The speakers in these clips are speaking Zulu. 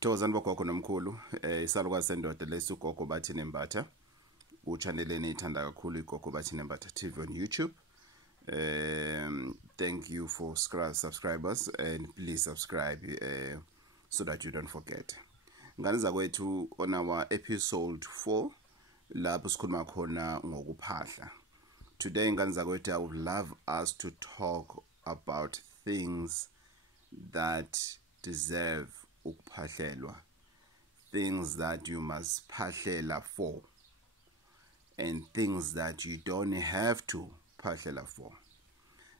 Thokozani bogogo nomkhulu isalukazi sendoda lesi Gogo Bathini Mbatha uchannel enithanda kakhulu iGogo Bathini Mbatha TV on YouTube. Thank you for subscribers and please subscribe so that you don't forget. Ngane zakwethu on our episode 4 lapho sikhuluma khona ngokuphahla. Today ngane zakwethu I would love us to talk about things that deserve ukuphahlelwa, things that you must phahlela for, and things that you don't have to phahlela for.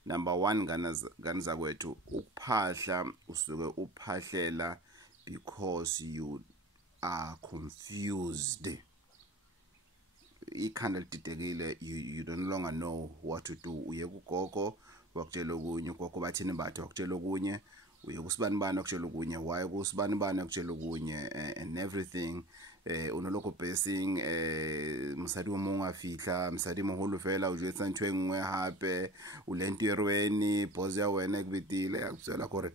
Number 1, ngane zakwethu, ukuphahla usuke uphahlela because you are confused. Ikhanda lididekile, you don't longer know what to do. Uye kugogo wakutshela okunye, uGogo Bathini Mbatha wakutshela okunye, uye kusibanibani wakutshela okunye, waye kusibanibani wakutshela okunye, and everything. Unoloko basing msadi umunga fihla, msadi moholo fela ujetsa ntwe engwe hape, ulento yerweni boze ya wena ekubitile akutshela gore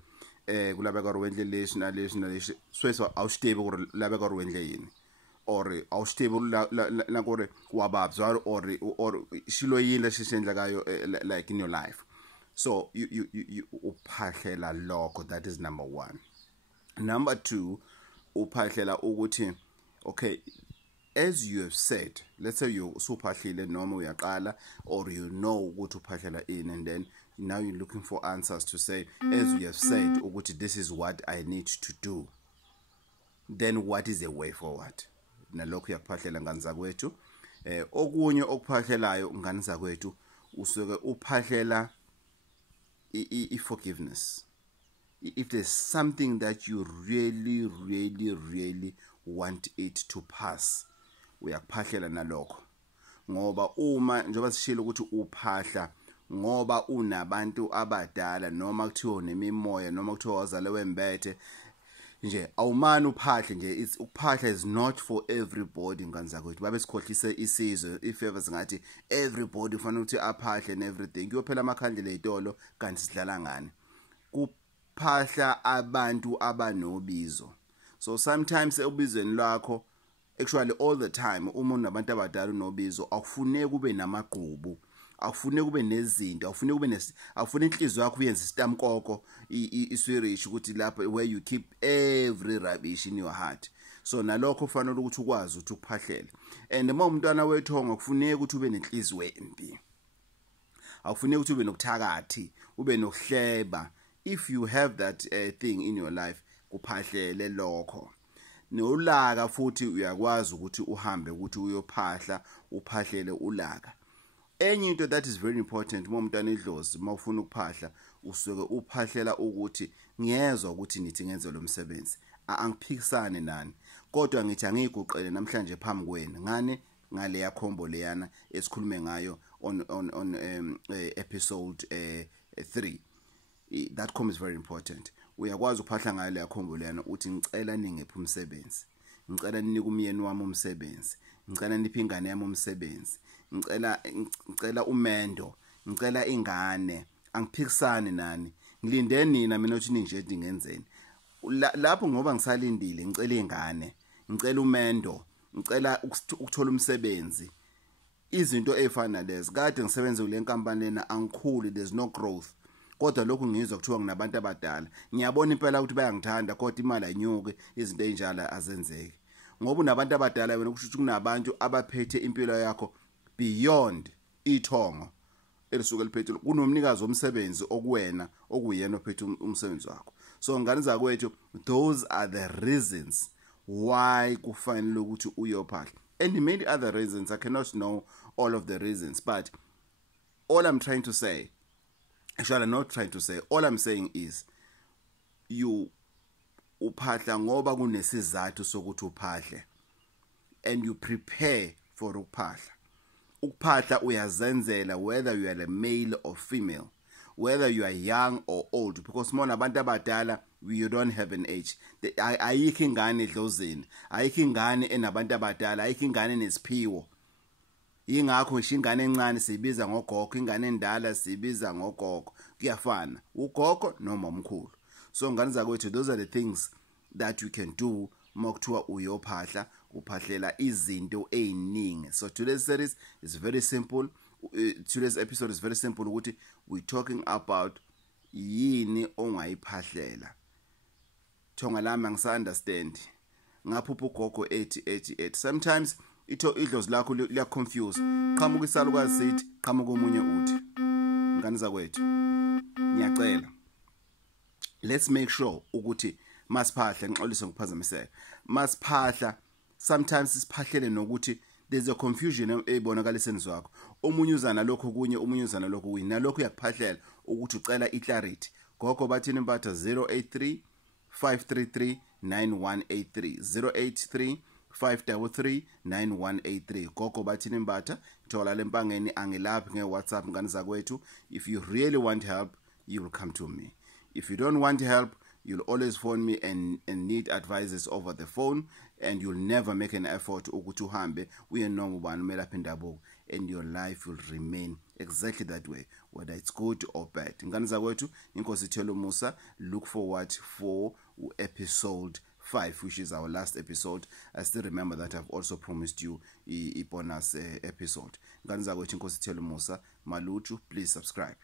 kulabeka gore wendle leshi na leshi na leshi so awustebe gore labeka gore wendle yini, or awustebe na gore wababzwa or shilo yile shisendla kayo like in your life. So you uphahlela lokho. That is number 1. Number 2, uphahlela ukuthi okay, as you have said, let's say you suphahlile noma uyaqala, or you know ukuthi uphahlela in, and then now you're looking for answers to say, as you have said ukuthi this is what I need to do, then what is the way forward? Nalokho uyakuphahlela ngane zakwethu. Okunye okuphahlelayo ngane zakwethu usuke uphahlela forgiveness. If there's something that you really want it to pass, uyakuphahlela nalokho. Ngoba uma njengoba sishilo ukuthi uphahla ngoba unabantu abadala noma kuthiwa nemimoya noma kuthiwa wazale wembethe nje awumani uphahle nje. Ukuphahla is not for everybody ngane zakwethu. Babe sikhohlise isizwe if ever singathi everybody ufanele ukuthi aphahle and everything. Kuyophela amakhandlela ezitolo kanti sidlala ngani? Kuphahla abantu abanobizo. So sometimes ubizweni lwakho actually all the time uma unabantu abadala unobizo akufuneki kube namagqubu, akufuneki kube nezinto, akufune inhliziyo yakho uyenze isitamkoko iswirish ukuthi lapha where you keep every rubbish in your heart. So nalokho ufanele ukuthi ukwazi ukuthi ukuphahlele. And uma umntwana wethonga akufuneki ukuthi ube nenhliziyo embi, akufuneki ukuthi ube nokuthakathi, ube nokuhleba. If you have that thing in your life, kuphahlele lokho. Nolaka futhi uyakwazi ukuthi uhambe ukuthi uyophahla, uphahlele ulaka. Enye into that is very important uma umntwana idlozi uma ufuna ukuphahla usuke uphahlela ukuthi ngiyezwa ukuthi nithi ngenze lo msebenzi, angiphikisane nani, kodwa ngithi angiguqele namhlanje phambi kwenu ngane ngale yakhombo leyana esikhulume ngayo on episode 3. That comment is very important. Uyakwazi ukuphahla ngayo le yakhombo leyana uthi ngicela ningephi umsebenzi, ngicela ninike umyeni wami umsebenzi, ngicela niphe ingane yami umsebenzi, ngicela umendo, ngicela ingane, angiphikisane nani, ngilinde nina mina uthi nje ngenzeni. Lapho ngoba ngisalindile ngicela ingane, ngicela umendo, ngicela ukuthola umsebenzi, izinto ezifana lezi. Kade ngisebenza kule nkampani lena angikhuli, there's no growth. Kodwa lokhu ngizwa kuthiwa nginabantu abadala, ngiyabona impela ukuthi bayangithanda kodwa imali anyuke, izinto ezinjalo azenzeki. Ngoba unabantu abadala wena kusho ukuthi kunabantu abaphethe impilo yakho beyond ithongo elisuke liphethe, kunomnikazi womsebenzi okuwena okuyena ophethe umsebenzi wakho. So ngane zakwethu, those are the reasons why kufanele ukuthi uyophahla. And many other reasons, I cannot know all of the reasons, but all I'm trying to say, actually I'm not trying to say, all I'm saying is you uphahla ngoba kunesizathu sokuthi uphahle, and you prepare for ukuphahla. Ukuphahla uyazenzela whether you are a male or female, whether you are young or old, because mona abantu abadala you don't have an age. Ayikho ingane edlozini, ayikho ingane enabantu abadala, ayikho ingane nesiphiwo. Ingakho ngisho ingane encane sibiza ngogogo, ingane endala sibiza ngogogo, kuyafana ugogo noma umkhulu. So ngane zakwethu, those are the things that we can do mokuthiwa uyophahla uphahlela izinto eziningi. So today's series is very simple. Today's episode is very simple ukuthi we talking about yini ongayiphahlela. Thonga lami angisa-understand ngaphupha ugogo ethi sometimes idlozi lakho liya confuse qhamuka isalukazi sithi qhamuka omunye uthi ngani zakwethu ngiyacela let's make sure ukuthi masiphahla ngixolise ngokuphazamiseka masiphahla sometimes siphahlele nokuthi there's a confusion ebonakaliseni zwakho omunye uzana lokho kunye omunye uzana lokho kunye nalokho uyakuphahlela ukuthi ucela iclarity Gogo Bathini Mbatha 083 533 9183 083 533 9183 Gogo Bathini Mbatha thola lempangeni angilaphi ngeWhatsApp ngani zakwethu. If you really want help you will come to me. If you don't want help you'll always phone me and need advices over the phone, and you'll never make an effort ukuthi uhambe uye noma ubani umelaphi indabuko, and your life will remain exactly that way, whether it's good or bad. Ngani zakwethu inkosi ithela umusa. Look forward for episode 5, which is our last episode. I still remember that I've also promised you a bonus episode. Ngani zakwethu inkosi ithela umusa. Maluchu, please subscribe.